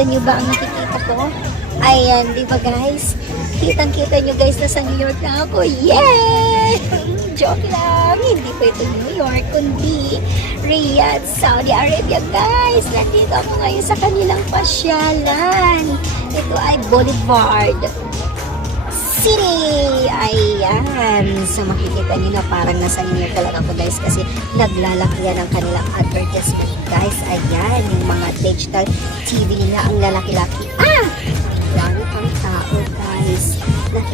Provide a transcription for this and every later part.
Nakikita nyo ba ang nakikita ko? Ayan, di ba guys? Kitang-kita nyo guys, nasa New York na ako. Yay! Joke lang. Hindi po ito New York, kundi Riyadh, Saudi Arabia. Guys, nandito ako ngayon sa kanilang pasyalan. Ito ay Boulevard City! Ayan! So makikita nyo na parang nasa New York talaga ako guys kasi naglalakihan ang kanilang advertisement guys. Ayan, yung mga digital TV nila ang lalaki-laki. Ah!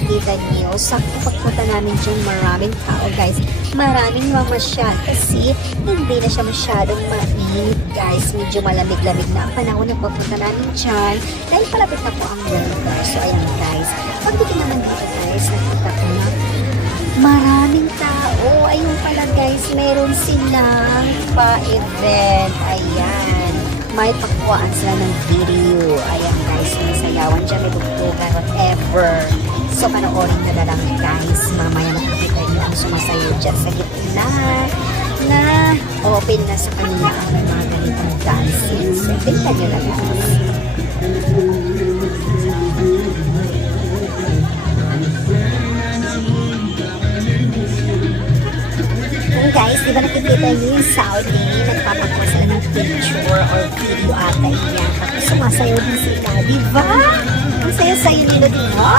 Nakikita niyo, sa pagpunta namin dyan maraming tao guys. Maraming mamasyal kasi hindi na siya masyadong mainit guys. Medyo malamig-lamig na ang panahon na papunta namin dyan. Dahil palapit na po ang winter. So ayan guys. Pagdating naman dito guys, nakita ko na maraming tao. Ayun pala guys, meron silang pa-event. Ayan. May pagkuhaan sila ng video. Ayan guys, may sayawan dyan, may tugtugan, whatever. So panoorin na lang guys. Mamaya nakikita niyo ang sumasayo dyan sa gitna na open na sa kanila ang mga ganitong dances. So tingnan nyo na guys. Guys, di ba nakikita niyo yung Saudi, nagpapakuha sila ng picture or video ata yan. Tapos sumasayaw din sila, di ba? Ang sayo-sayo nila, di ba?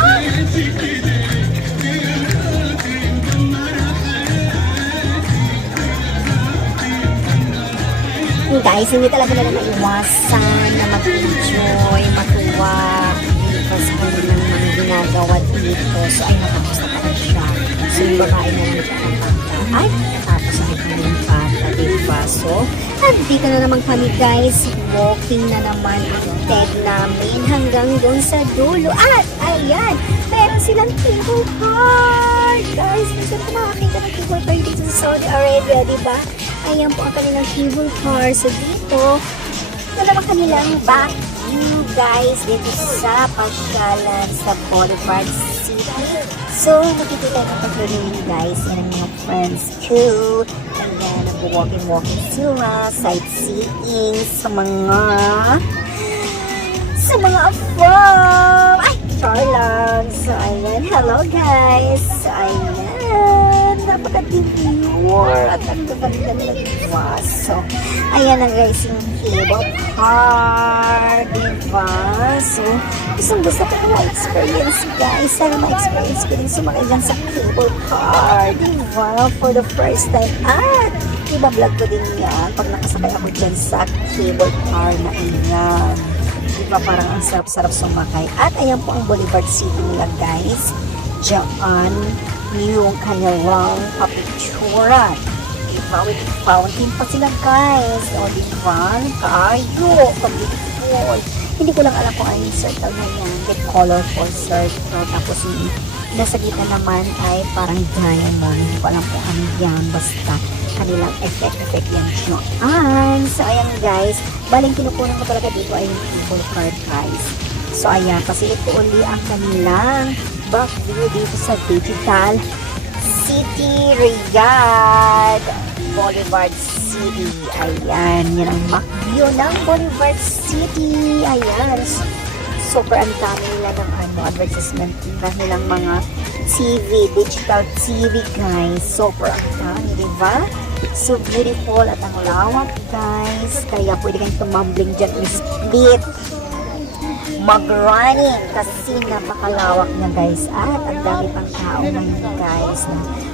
Guys, hindi talaga nila maiwasan na mag-enjoy, matuwa, dito sa kanilang mga ginagawa dito. So, ay, nakapos na pala siya. So, yung babae na lang siya ng bata. Ay, kanilang bata, diba? So, nandito na naman kami guys. Walking na naman ang TED namin hanggang doon sa dulo. At, ayan, meron silang cable car. Guys, gusto ko makakita ng cable car dito sa Saudi Arabia, diba? Ayan po ang kanilang cable car. So, dito, ito naman kanilang back view, guys, dito sa pasyalan sa Boulevard City. So, makikita yung pagkaroon guys. Yan ang mga friends ko. Ayan, nag-walking-walking sila, sightseeing sa mga sa mga farm. Ay, char. So, ayan. Hello, guys. So, ayan. Napaka-demure. At ang gaganda diba? So, ayan na guys yung cable car. Diba? So, gustong gusto ko na experience guys. Sana ma-experience ko din sumakay dyan sa cable car. Diba? For the first time. At, iba vlog ko din yan pag nakasakay ako dyan sa cable car na iyan. Diba parang ang sarap-sarap sumakay. At ayan po ang Boulevard City nila guys. Diyan yung kanilang papicturan. Diba? With fountain pa sila guys. O diba? Kayo. Ka-beautiful. Hindi ko lang alam kung ano yung circle na yan. With colorful circle. Tapos yung nasa gitna naman ay parang diamond. Hindi ko alam kung ano yan. Basta kanilang effect-effect yan dyan. So, ayan guys. Baling kinukunan ko talaga dito ay yung people card guys. So, ayan. Kasi ito uli ang kanilang back view dito sa digital City Riyadh Boulevard City. Ayan. Yan ang back view ng Boulevard City. Ayan. Super ang dami nila ng ano, advertisement nila nilang mga TV, digital TV guys. Super ang dami, di ba? So beautiful at ang lawak guys. Kaya pwede kayong tumambling dyan in split mag-running kasi napakalawak niya guys at ang dami pang tao ngayon guys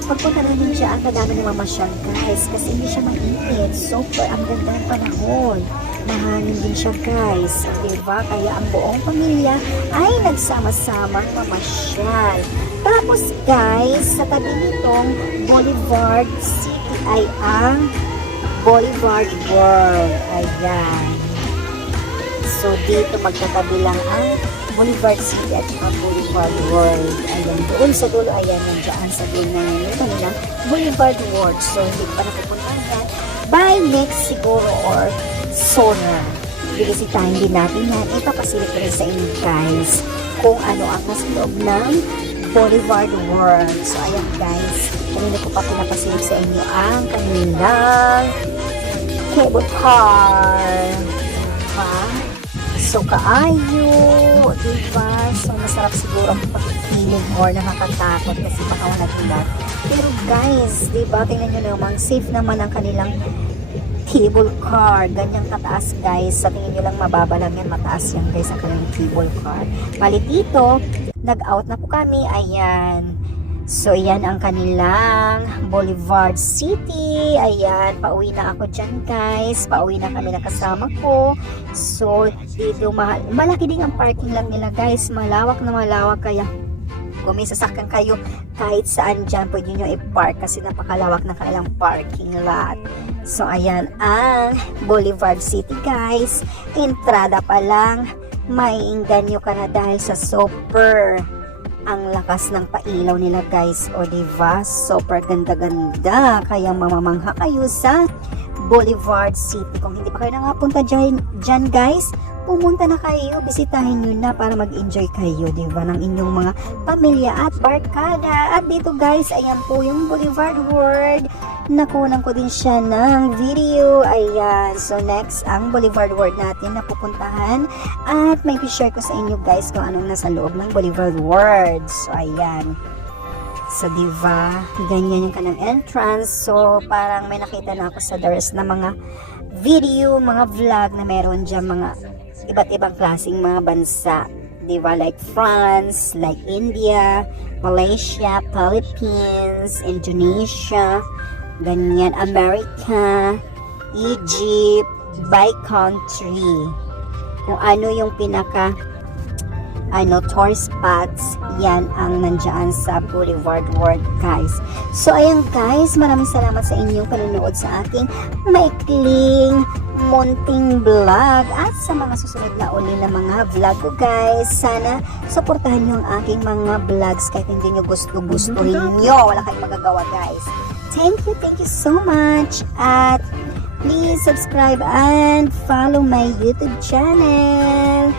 pagpunta namin siya ang kadami ng mamasyal guys kasi hindi siya mainit super ang ganda ng panahon mahangin din siya guys diba kaya ang buong pamilya ay nagsama-sama mamasyal tapos guys sa tabi nitong Boulevard City ay ang Boulevard World ayan So, dito magkatabi lang ang Boulevard City at saka Boulevard World. Ayan, doon sa dulo, ayan, nandiyan sa dulo na yun. Ito nilang Boulevard World. So, hindi pa napupuntahan. By next siguro or sooner. Bilisitahin din natin yan. Rin sa inyo guys kung ano ang nasa loob ng Boulevard World. So, ayan guys. Kanina ko pa pinapasilip sa inyo ang kanilang cable car. Ha? So, kaayo, diba? So, masarap siguro ang pag-feeling or nakakatakot kasi baka wala ilan. Pero guys, diba? Tingnan nyo naman, safe naman ang kanilang cable car. Ganyang kataas guys. Sa tingin nyo lang mababa lang yan. Mataas yan guys ang kanilang cable car. Bali dito, nag-out na po kami. Ayan. So, yan ang kanilang Boulevard City. Ayan, pauwi na ako dyan guys. Pauwi na kami na kasama ko. So, dito, mahal, malaki din ang parking lang nila guys. Malawak na malawak kaya kung may sasakyan kayo kahit saan dyan, pwede nyo i-park kasi napakalawak na kanilang parking lot. So, ayan ang Boulevard City guys. Entrada pa lang, maiinganyo ka na dahil sa super. Ang lakas ng pailaw nila guys. O diba? Super ganda-ganda. Kaya mamamangha kayo sa Boulevard City. Kung hindi pa kayo nangapunta dyan, dyan guys pumunta na kayo bisitahin nyo na para mag-enjoy kayo diba ng inyong mga pamilya at barkada at dito guys ayan po yung Boulevard World nakunan ko din siya ng video ayan so next ang Boulevard World natin na pupuntahan at may share ko sa inyo guys kung anong nasa loob ng Boulevard World. So, ayan. So, diba? Ganyan yung kanang entrance. So, parang may nakita na ako sa rest na mga video, mga vlog na meron dyan mga iba't ibang klaseng mga bansa. Diba? Like France, like India, Malaysia, Philippines, Indonesia, ganyan, America, Egypt, by country kung ano yung pinaka ano, tourist spots, yan ang nandyan sa Boulevard World, guys. So, ayan guys, maraming salamat sa inyong panonood sa aking maikling munting vlog at sa mga susunod na uli na mga vlog ko guys. Sana supportahan nyo ang aking mga vlogs kahit hindi nyo gusto-gustuhin nyo. Wala kayong magagawa guys. Thank you, thank you so much. At please subscribe and follow my YouTube channel.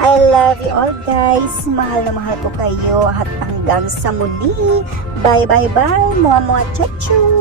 I love you all guys. Mahal na mahal ko kayo at hanggang sa muli. Bye bye bye. Mua mua chachu.